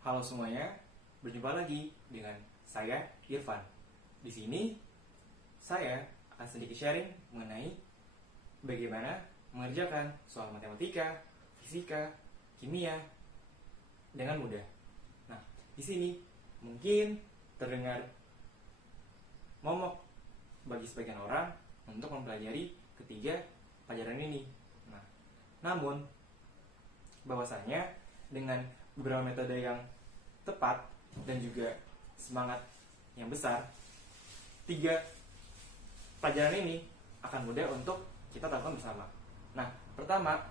Halo semuanya, berjumpa lagi dengan saya Irfan. Di sini saya akan sedikit sharing mengenai bagaimana mengerjakan soal matematika, fisika, kimia dengan mudah. Nah, di sini mungkin terdengar momok bagi sebagian orang untuk mempelajari ketiga pelajaran ini. Nah, namun bahwasanya dengan beberapa metode yang tepat dan juga semangat yang besar, tiga pelajaran ini akan mudah untuk kita lakukan bersama. Nah, pertama,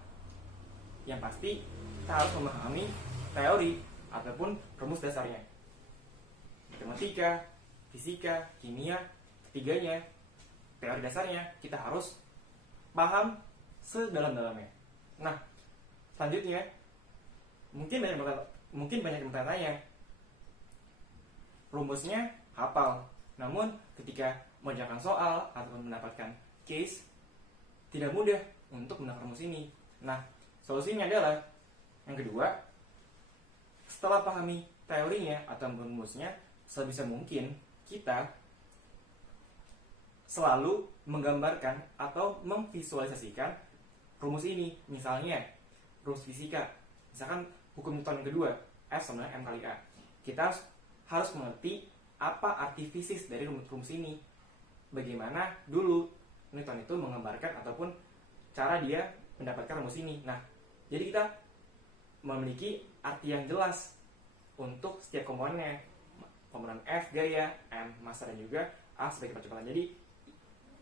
yang pasti kita harus memahami teori ataupun rumus dasarnya. Matematika, fisika, kimia, ketiganya, teori dasarnya kita harus paham sedalam-dalamnya. Nah, selanjutnya, mungkin banyak yang bertanya, rumusnya hafal, namun ketika mengerjakan soal ataupun mendapatkan case tidak mudah untuk menggunakan rumus ini. Nah, solusinya adalah yang kedua, setelah pahami teorinya atau rumusnya, sebisa mungkin kita selalu menggambarkan atau memvisualisasikan rumus ini. Misalnya rumus fisika, misalkan hukum Newton yang kedua, F sama M kali A. Kita harus mengerti apa arti fisis dari rumus ini. Bagaimana dulu Newton itu menggambarkan ataupun cara dia mendapatkan rumus ini. Nah, jadi kita memiliki arti yang jelas untuk setiap komponennya. Komponen F gaya, M massa, dan juga A sebagai percepatan. Jadi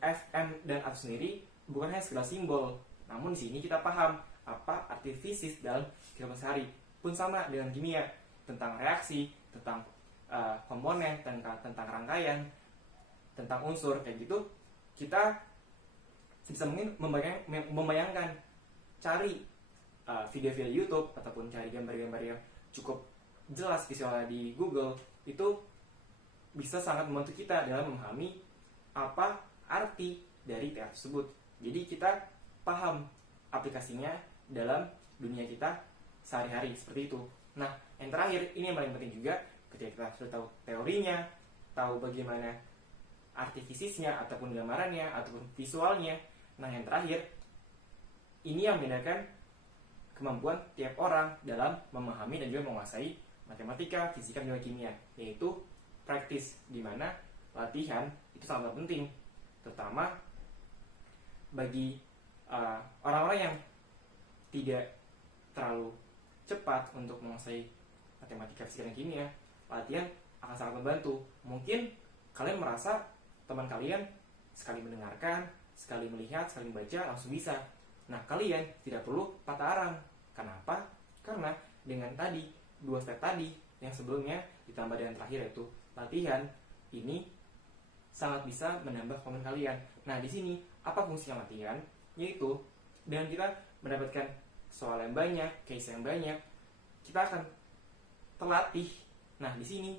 F, M, dan A sendiri bukan hanya sekedar simbol, namun di sini kita paham apa arti fisis dalam kehidupan sehari. Pun sama dengan kimia, tentang reaksi, tentang komponen, tentang rangkaian, tentang unsur, kayak gitu. Kita sebisa mungkin membayangkan, cari video-video YouTube ataupun cari gambar-gambar yang cukup jelas visualnya di Google, itu bisa sangat membantu kita dalam memahami apa arti dari teori tersebut. Jadi kita paham aplikasinya dalam dunia kita sehari-hari, seperti itu. Nah, yang terakhir, ini yang paling penting juga, ketika kita sudah tahu teorinya, tahu bagaimana arti fisisnya ataupun gambarannya ataupun visualnya. Nah, yang terakhir, ini yang membedakan kemampuan tiap orang dalam memahami dan juga menguasai matematika, fisika, dan juga kimia, yaitu praktis, di mana latihan itu sangat penting, terutama bagi orang-orang yang tidak terlalu cepat untuk menguasai matematika, fisika, dan kimia. Latihan akan sangat membantu. Mungkin kalian merasa teman kalian sekali mendengarkan, sekali melihat, sekali membaca langsung bisa. Nah, kalian tidak perlu patah arang. Kenapa? Karena dengan tadi, 2 step tadi yang sebelumnya ditambah dengan terakhir, yaitu latihan, ini sangat bisa menambah kemampuan kalian. Nah, di sini apa fungsi latihan? Yaitu dengan kita mendapatkan soal yang banyak, case yang banyak, kita akan terlatih. Nah, di sini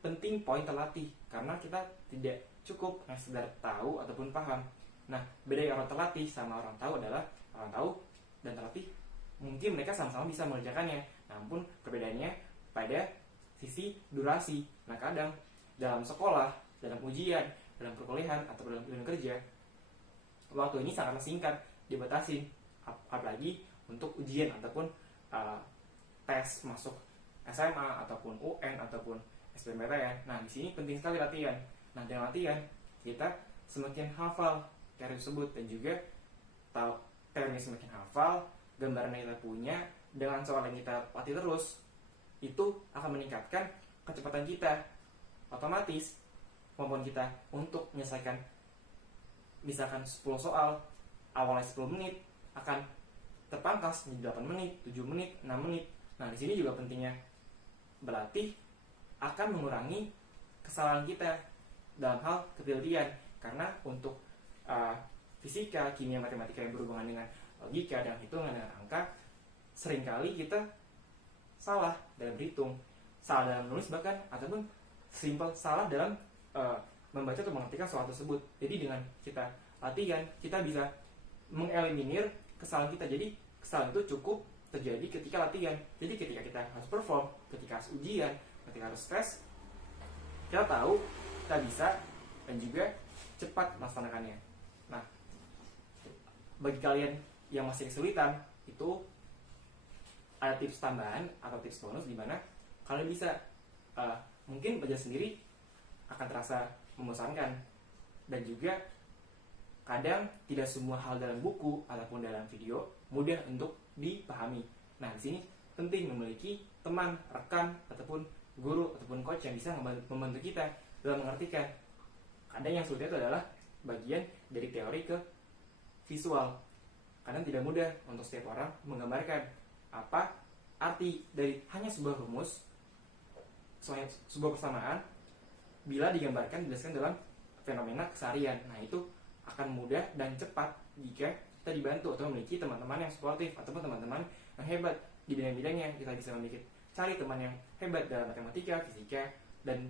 penting poin terlatih, karena kita tidak cukup hanya sekedar tahu ataupun paham. Nah, beda orang terlatih sama orang tahu adalah orang tahu dan terlatih mungkin mereka sama-sama bisa mengerjakannya, namun perbedaannya pada sisi durasi. Nah, kadang dalam sekolah, dalam ujian, dalam perkuliahan atau dalam dunia kerja, waktu ini sangat singkat, dibatasi, apalagi untuk ujian ataupun tes masuk SMA ataupun UN ataupun SBMPTN. Nah, di sini penting sekali latihan. Nah, dengan latihan kita semakin hafal teori tersebut, dan juga tahu teorinya semakin hafal, gambaran yang kita punya dengan soal yang kita latih terus, itu akan meningkatkan kecepatan kita. Otomatis kemampuan kita untuk menyelesaikan misalkan 10 soal awalnya 10 menit akan terpangkas menjadi 8 menit, 7 menit, 6 menit. Nah, di sini juga pentingnya berlatih akan mengurangi kesalahan kita dalam hal ketelitian, karena untuk fisika, kimia, matematika yang berhubungan dengan logika dan hitungan dengan angka, seringkali kita salah dalam berhitung, salah dalam menulis bahkan, ataupun simpel salah dalam membaca atau mengartikan soal tersebut. Jadi dengan kita latihan, kita bisa mengeliminir kesalahan kita. Jadi kesalahan itu cukup terjadi ketika latihan. Jadi ketika kita harus perform, ketika harus ujian, ketika harus stres, kita tahu kita bisa dan juga cepat melaksanakannya. Nah, bagi kalian yang masih kesulitan, itu ada tips tambahan atau tips bonus di mana kalian bisa mungkin belajar sendiri akan terasa membosankan, dan juga kadang tidak semua hal dalam buku ataupun dalam video mudah untuk dipahami. Nah, di sini penting memiliki teman, rekan, ataupun guru ataupun coach yang bisa membantu kita dalam mengartikan. Kadang yang sulit itu adalah bagian dari teori ke visual. Kadang tidak mudah untuk setiap orang menggambarkan apa arti dari hanya sebuah rumus, sebuah persamaan, bila digambarkan, dijelaskan dalam fenomena keseharian. Nah, itu akan mudah dan cepat jika kita dibantu atau memiliki teman-teman yang suportif ataupun teman-teman yang hebat di bidang-bidangnya. Kita bisa memiliki cari teman yang hebat dalam matematika, fisika, dan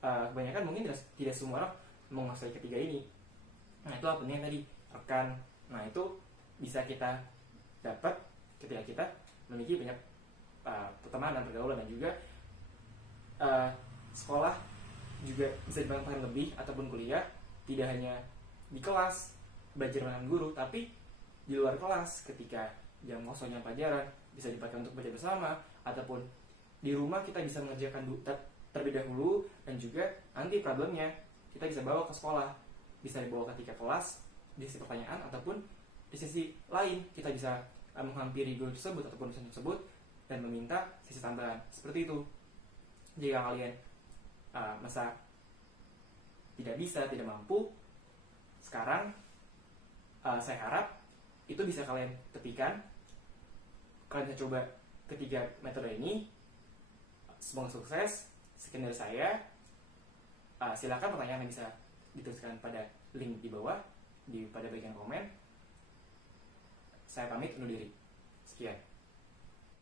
kebanyakan mungkin tidak semua orang menguasai ketiga ini. Nah, itu pentingnya tadi rekan. Nah, itu bisa kita dapat ketika kita memiliki banyak pertemanan, pergaulan, dan juga sekolah juga bisa dimanfaatkan lebih, ataupun kuliah tidak hanya di kelas belajar dengan guru, tapi di luar kelas ketika jam kosongnya pelajaran bisa dipakai untuk belajar bersama, ataupun di rumah kita bisa mengerjakan terlebih dahulu, dan juga nanti problemnya kita bisa bawa ke sekolah, bisa dibawa ketika kelas di sesi pertanyaan, ataupun di sesi lain kita bisa menghampiri guru tersebut ataupun dosen tersebut dan meminta sisi tambahan. Seperti itu. Jika kalian masa tidak bisa, tidak mampu sekarang, saya harap itu bisa kalian tepikan. Kalian bisa coba ketiga metode ini. Semoga sukses. Sekian dari saya. Silakan pertanyaan yang bisa dituliskan pada link di bawah pada bagian komen. Saya pamit undur diri. Sekian.